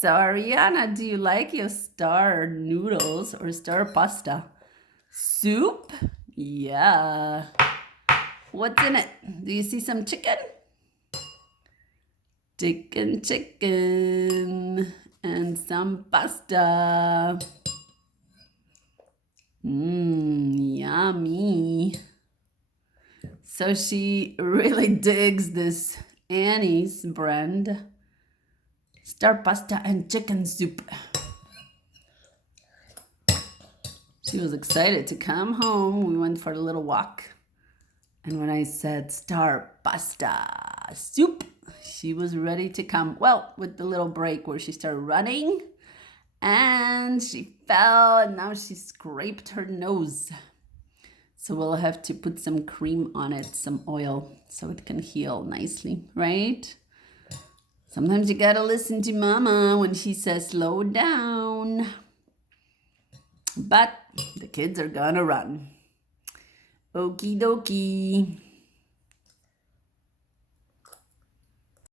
So, Ariana, do you like your star noodles or star pasta? Soup? Yeah. What's in it? Do you see some chicken? Chicken, and some pasta. Yummy. So she really digs this Annie's brand. Star pasta and chicken soup. She was excited to come home. We went for a little walk. And when I said star pasta soup, she was ready to come. Well, with the little break where she started running and she fell and now she scraped her nose. So we'll have to put some cream on it, some oil, so it can heal nicely, right? Sometimes you gotta listen to mama when she says slow down. But the kids are gonna run. Okie dokie.